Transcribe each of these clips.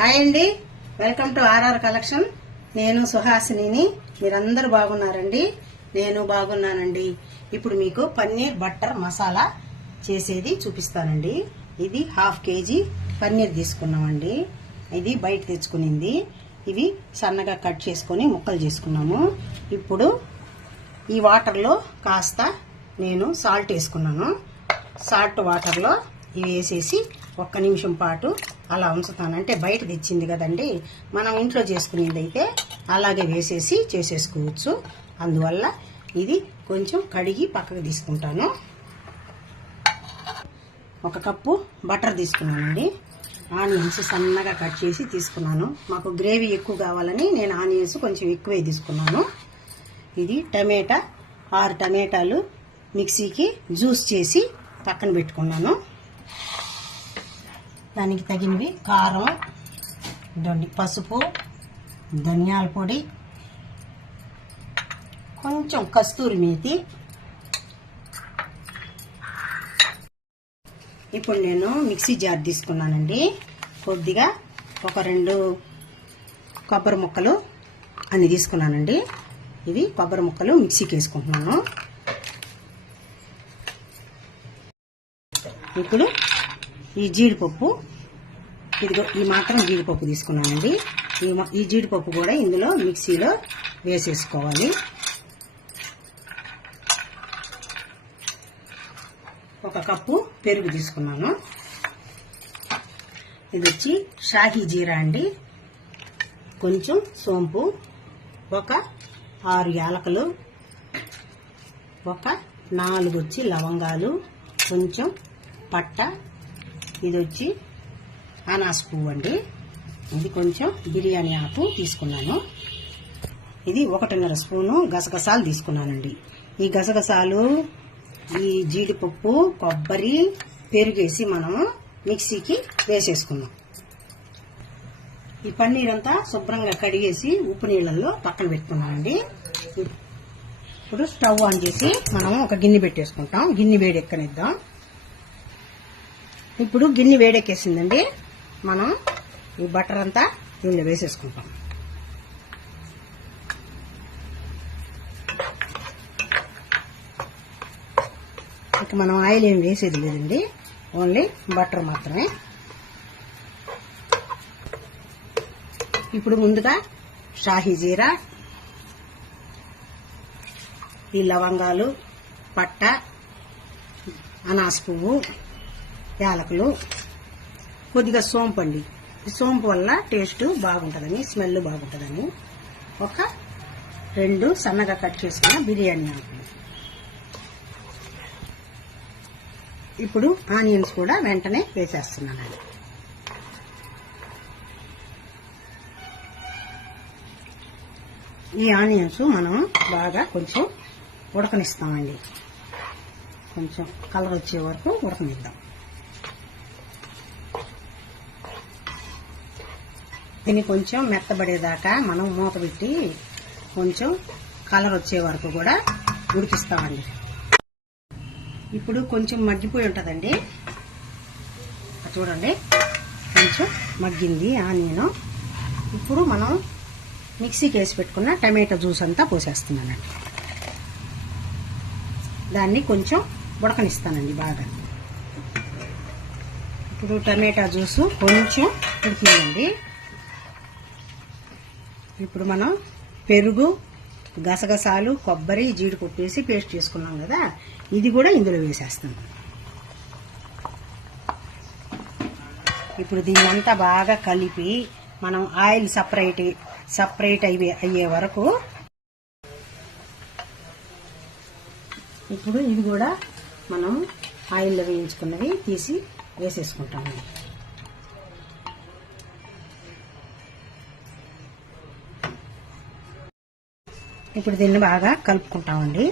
Hi అండి, welcome to RR collection. నేను సుహాసిని. మీరందరూ బాగున్నారండి? నేను బాగున్నానండి. ఇప్పుడు మీకు పన్నీర్ బటర్ మసాలా చేసేది చూపిస్తానండి. ఇది 1/2 kg పన్నీర్ తీసుకున్నామండి. ఇది బయట తెచ్చుకునింది. ఇవి సన్నగా కట్ చేసుకుని ముక్కలు చేసుకున్నాము. ఇప్పుడు ఈ వాటర్లో కాస్త నేను సాల్ట్ వేసుకున్నాను. సాల్ట్ వాటర్లో ఇవి వేసేసి 1 నిమిషం పాటు అలా ఉంచుతాను. అంటే బయట తెచ్చింది కదండి, మనం ఇంట్లో చేసుకునేది అయితే అలాగే వేసేసి చేసేసుకోవచ్చు. అందువల్ల ఇది కొంచెం కడిగి పక్కకు తీసుకుంటాను. 1 కప్పు బటర్ తీసుకున్నానండి. ఆనియన్స్ సన్నగా కట్ చేసి తీసుకున్నాను. మాకు గ్రేవీ ఎక్కువ కావాలని నేను ఆనియన్స్ కొంచెం ఎక్కువే తీసుకున్నాను. ఇది టమాటా 6 టమాటాలు మిక్సీకి జ్యూస్ చేసి పక్కన పెట్టుకున్నాను. దానికి తగినవి కారం, పసుపు, ధనియాల పొడి, కొంచెం కస్తూరి మేతి. ఇప్పుడు నేను మిక్సీ జార్ తీసుకున్నానండి. కొద్దిగా ఒక 2 కొబ్బరి ముక్కలు అన్ని తీసుకున్నానండి. ఇవి కొబ్బరి ముక్కలు మిక్సీకి వేసుకుంటున్నాను. ఇప్పుడు ఈ జీడిపప్పు, ఇదిగో ఈ మాత్రం జీడిపప్పు తీసుకున్నానండి. ఈ జీడిపప్పు కూడా ఇందులో మిక్సీలో వేసేసుకోవాలి. ఒక కప్పు పెరుగు తీసుకున్నాను. ఇది వచ్చి షాహీ జీరా అండి. కొంచెం సోంపు, ఒక 6 యాలకులు, ఒక 4 వచ్చి లవంగాలు, కొంచెం పట్ట, ఇది వచ్చి అనాస్ పువ్వు అండి. ఇది కొంచెం బిర్యానీ ఆకు తీసుకున్నాను. ఇది 1.5 స్పూను గసగసాలు తీసుకున్నానండి. ఈ గసగసాలు, ఈ జీడిపప్పు, కొబ్బరి, పెరుగేసి మనం మిక్సీకి వేసేసుకున్నాం. ఈ పన్నీర్ అంతా శుభ్రంగా కడిగేసి ఉప్పు నీళ్ళల్లో పక్కన పెట్టుకున్నామండి. ఇప్పుడు స్టవ్ ఆన్ చేసి మనం ఒక గిన్నె పెట్టేసుకుంటాం. గిన్నె వేడెక్కనిద్దాం. ఇప్పుడు గిన్నె వేడెక్కేసిందండి. మనం ఈ బటర్ అంతా దీనిలో వేసేసుకుంటాం. ఇక మనం ఆయిల్ ఏం వేసేది లేదండి, ఓన్లీ బటర్ మాత్రమే. ఇప్పుడు ముందుగా షాహీ జీరా, ఈ లవంగాలు, పట్ట, అనాస్ పువ్వు, యాలకులు, కొద్దిగా సోంపు అండి. ఈ సోంపు వల్ల టేస్ట్ బాగుంటుందని, స్మెల్ బాగుంటుందని ఒక 2 సన్నగా కట్ చేసుకున్న బిర్యానీ ఆకులు. ఇప్పుడు ఆనియన్స్ కూడా వెంటనే వేసేస్తున్నానండి. ఈ ఆనియన్స్ మనం బాగా కొంచెం ఉడకనిస్తామండి. కొంచెం కలర్ వచ్చే వరకు ఉడకనిద్దాం. దీన్ని కొంచెం మెత్తబడేదాకా మనం మూత పెట్టి కొంచెం కలర్ వచ్చే వరకు కూడా ఉడికిస్తామండి. ఇప్పుడు కొంచెం మగ్గిపోయి ఉంటుందండి. చూడండి, కొంచెం మగ్గింది ఆనియన్. ఇప్పుడు మనం మిక్సీకి వేసి పెట్టుకున్న టమాటా జ్యూస్ అంతా పోసేస్తున్నానండి. దాన్ని కొంచెం ఉడకనిస్తానండి బాగా. ఇప్పుడు టమాటా జ్యూస్ కొంచెం ఉడికిందండి. ఇప్పుడు మనం పెరుగు, గసగసాలు, కొబ్బరి, జీడిపప్పు వేసి పేస్ట్ చేసుకున్నాం కదా, ఇది కూడా ఇందులో వేసేస్తాం. ఇప్పుడు దీన్నంతా బాగా కలిపి మనం ఆయిల్ సపరేట్ అయ్యే వరకు. ఇప్పుడు ఇది కూడా మనం ఆయిల్లో వేయించుకున్నవి తీసి వేసేసుకుంటామండి. ఇప్పుడు దీన్ని బాగా కలుపుకుంటామండి.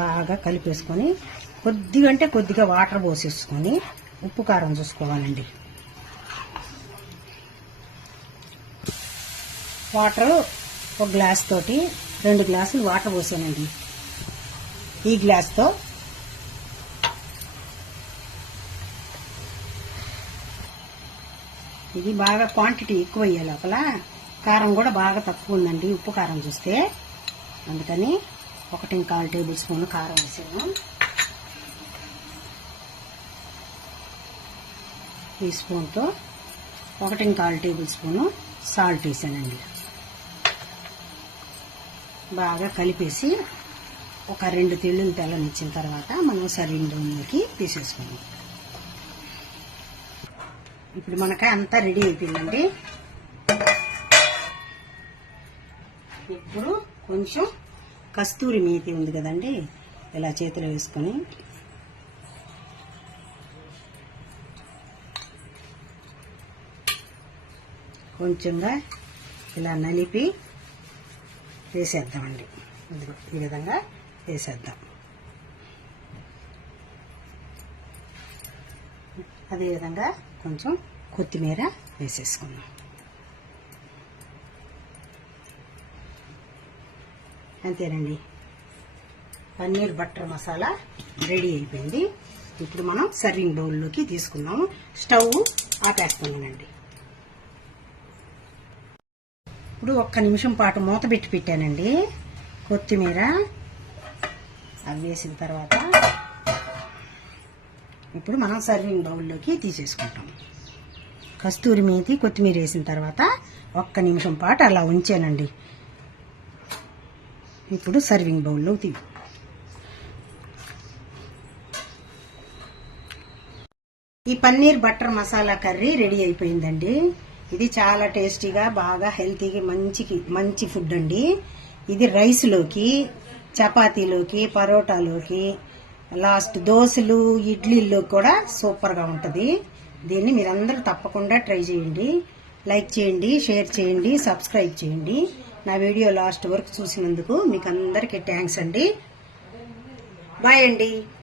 బాగా కలిపేసుకొని కొద్దిగా వాటర్ పోసేసుకొని ఉప్పు కారం చూసుకోవాలండి. వాటర్ 1 గ్లాస్ తోటి 2 గ్లాసులు వాటర్ పోసానండి. ఈ గ్లాస్తో ఇది బాగా క్వాంటిటీ ఎక్కువ అయ్యే లోపల కారం కూడా బాగా తక్కువ ఉందండి, ఉప్పు కారం చూస్తే. అందుకని 1.25 టేబుల్ స్పూన్ కారం వేసాను. ఈ స్పూన్తో 1.25 టేబుల్ స్పూను సాల్ట్ వేసానండి. బాగా కలిపేసి ఒక 2 తెల్లులు తెల్లనిచ్చిన తర్వాత మనం సర్వింగ్ బౌల్లోకి తీసేసుకుందాం. ఇప్పుడు మనకి అంతా రెడీ అయిపోయిందండి. ఇప్పుడు కొంచెం కస్తూరి మేతి ఉంది కదండి, ఇలా చేతిలో వేసుకొని కొంచెంగా ఇలా నలిపి వేసేద్దామండి. ఈ విధంగా వేసేద్దాం. అదేవిధంగా కొంచెం కొత్తిమీర వేసేసుకుందాం. అంతేనండి, పన్నీర్ బటర్ మసాలా రెడీ అయిపోయింది. ఇప్పుడు మనం సర్వింగ్ బౌల్లోకి తీసుకున్నాము. స్టవ్ ఆపేస్తున్నానండి. ఇప్పుడు 1 నిమిషం పాటు మూత పెట్టి పెట్టానండి. కొత్తిమీర అవి వేసిన తర్వాత ఇప్పుడు మనం సర్వింగ్ బౌల్లోకి తీసేసుకుంటాం. కస్తూరి మేతి కొత్తిమీర వేసిన తర్వాత 1 నిమిషం పాటు అలా ఉంచానండి. ఇప్పుడు సర్వింగ్ బౌల్లో ఈ paneer butter masala curry ready అయిపోయిందండి. ఇది చాలా టేస్టీగా, బాగా హెల్తీగా మంచి ఫుడ్ అండి. ఇది రైస్లోకి, చపాతీలోకి, పరోటాలోకి, లాస్ట్ దోశలు, ఇడ్లీల్లో కూడా సూపర్గా ఉంటుంది. దీన్ని మీరందరూ తప్పకుండా ట్రై చేయండి. లైక్ చేయండి, షేర్ చేయండి, సబ్స్క్రైబ్ చేయండి. నా వీడియో లాస్ట్ వరకు చూసినందుకు మీకు అందరికీ థ్యాంక్స్ అండి. బాయ్ అండి.